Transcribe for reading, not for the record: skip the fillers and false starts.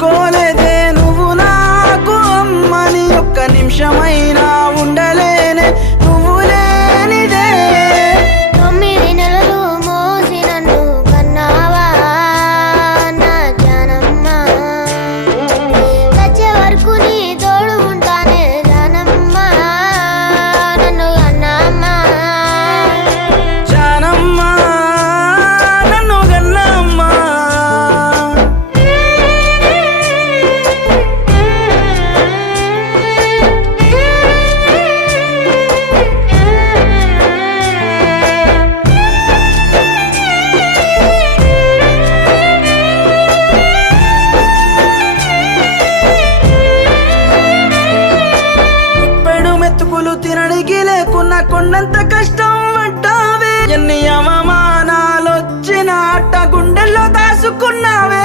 అనుకోలేదే నువ్వు నాకు అమ్మని ఒక్క నిమిషమైనా ఉండలేనే నువ్వు లేనిదే 9 నెలలు మోసి నన్ను కన్నావా నా జానమ్మ చచ్చే వరకు నీ తోడు ఉంటానే జానమ్మ నన్ను కన్నమ్మ జానమ్మ నన్ను గన్నమ్మ గుప్పెడు మెతుకులు తినడానికి లేకున్నా కొండంత కష్టం పడ్డావే ఎన్ని అవమానాలొచ్చిన అట్ట గుండెల్లో దాసుకున్నావే